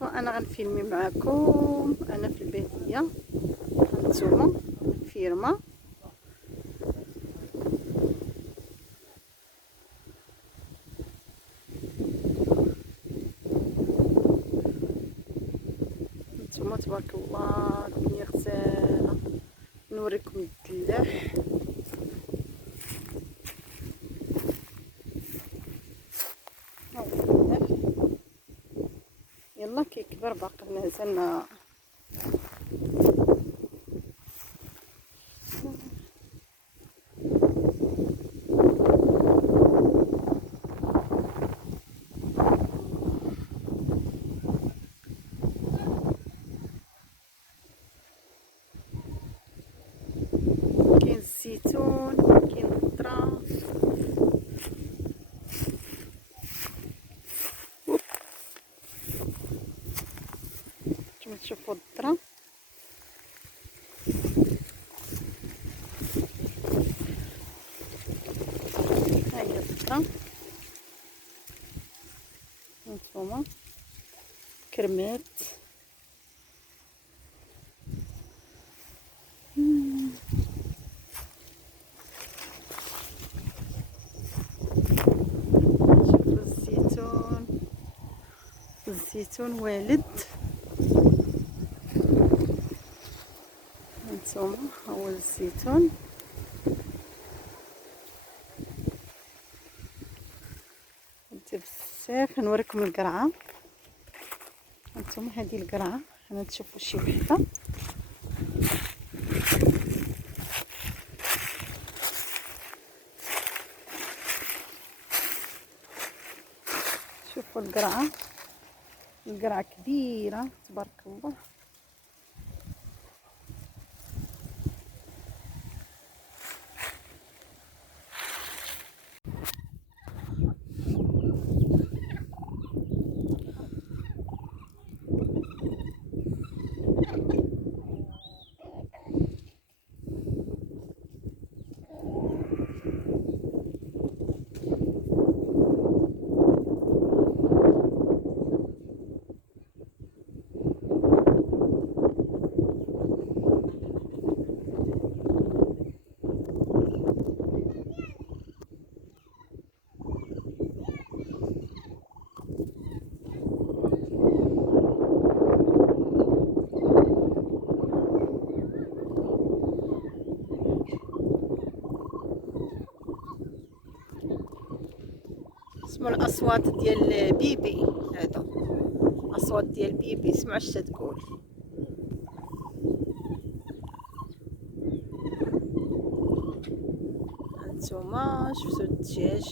شوفوا انا غنفيلمي معكم انا في الباديه. هانتوما فيرما هانتوما تبارك الله الدنيا غزاله. نوريكم الدلاح. يلا كيكبر باقي مازالنا. كاين الزيتون كاين الخضره. كما تشوفوا الذره ها هي الذره. هانتوما كرمات شوفوا الزيتون والد. هانتوما هو الزيتون. بزاف. نوريكم القرعه. هانتوما هذه القرعه انا تشوفوا شي وحده. شوفوا القرعه كبيره تبارك الله. اسمو الاصوات ديال بيبي. هادو اصوات ديال بيبي. سمعوا اش تقول. هانتوما شفتوا الدجاج.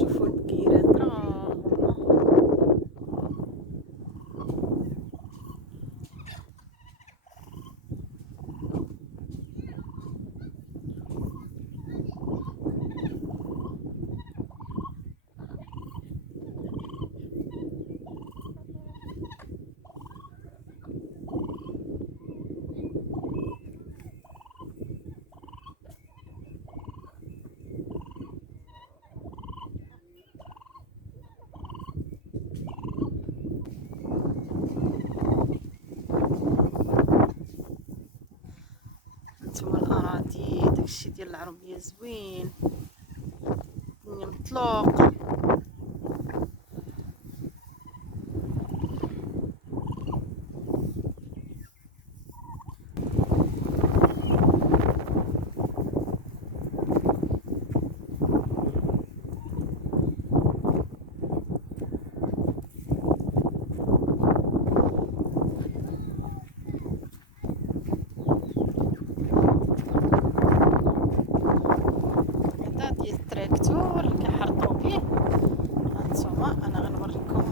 شوفوا البقيرات راه هما. هانتوما الاراضي داكشي ديال العربيه زوين. الدنيا مطلوق. ديال التراكتور كنحرطو به. هانتوما انا غنوريكم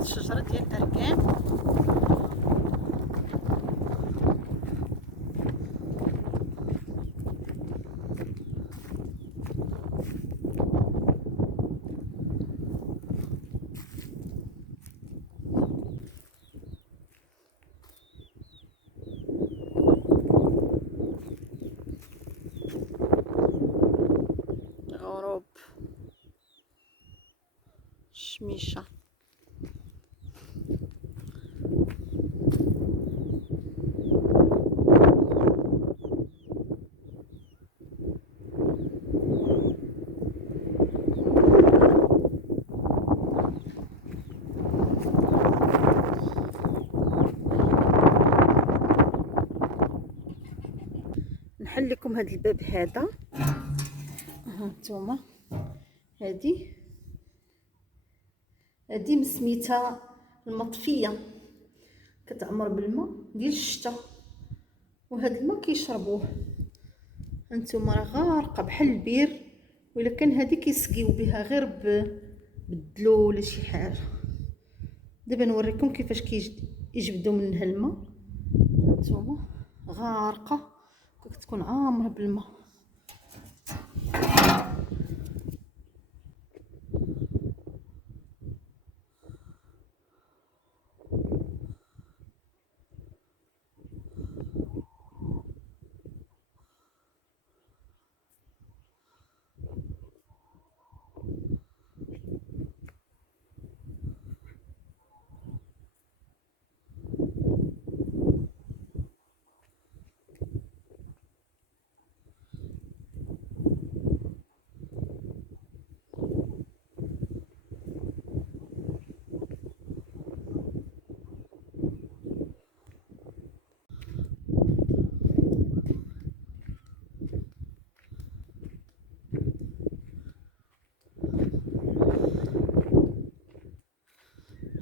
الشجره ديال الاركان. غروب الشميشه. نوريكم هذا الباب هذا. ها نتوما هذه مسميتها المطفيه، كتعمر بالماء ديال الشتاء، وهذا الماء كيشربوه. هانتوما راه غارقه بحال البير، ولا كان هذه كيسقيو بها غير بالدلو ولا شي حاجه. دابا نوريكم كيفاش كيجبدوا منها الماء. هانتوما غارقه، كتكون عامره بالماء.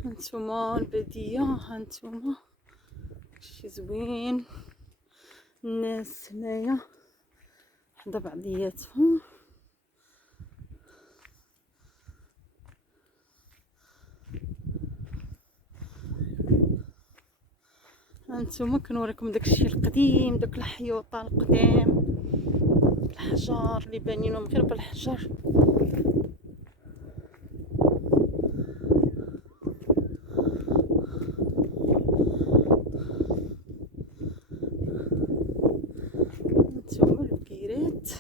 هانتوما البادية، هانتوما شي زوين، الناس هنايا حدا بعضياتهم. هانتوما كنوريكم داكشي القديم، داك الحيوطه القدام، الحجر اللي بانينهم غير بالحجر. هانتوما البكيرات،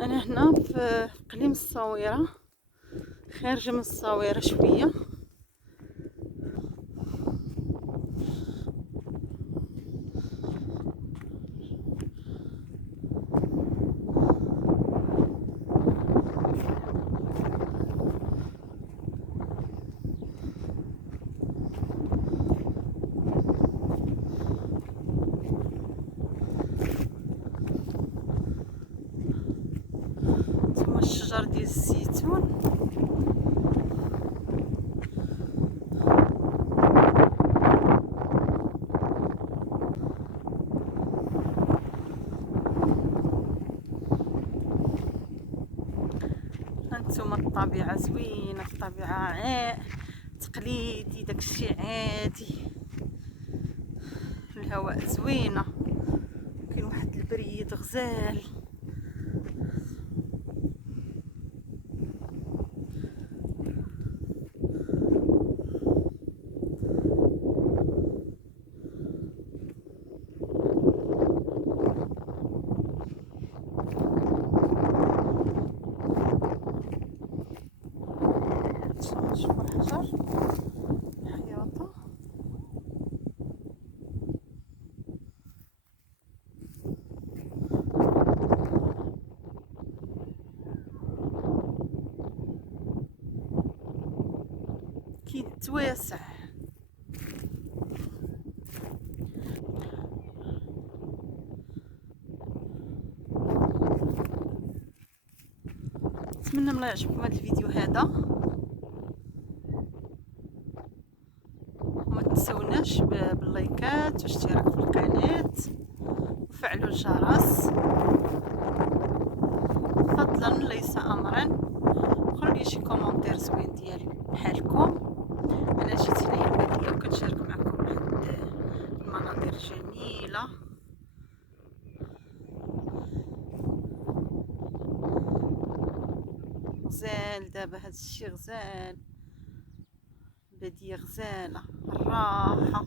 انا هنا في اقليم الصويرة، خارجه من الصويرة شويه. ثم الشجر ديال الزيتون، هانتوما الطبيعة زوينة، الطبيعة تقليدي، داكشي عادي، الهواء زوينة، كاين واحد البريد غزال. شوفوا الحجر، حياطة. كيتواسع. نتمنى من يعجبكم هذا الفيديو هذا، وما تنسوناش باللايكات واشتراك في القناة وفعلوا الجرس فضلا ليس امرا. خلوا شي كومونتير زوين ديالي بحالكم. انا جيت هنايا البادية وكنشارك معكم واحد المناظر جميلة. غزال دابا هاد الشي غزال، البادية غزالة، الراحة.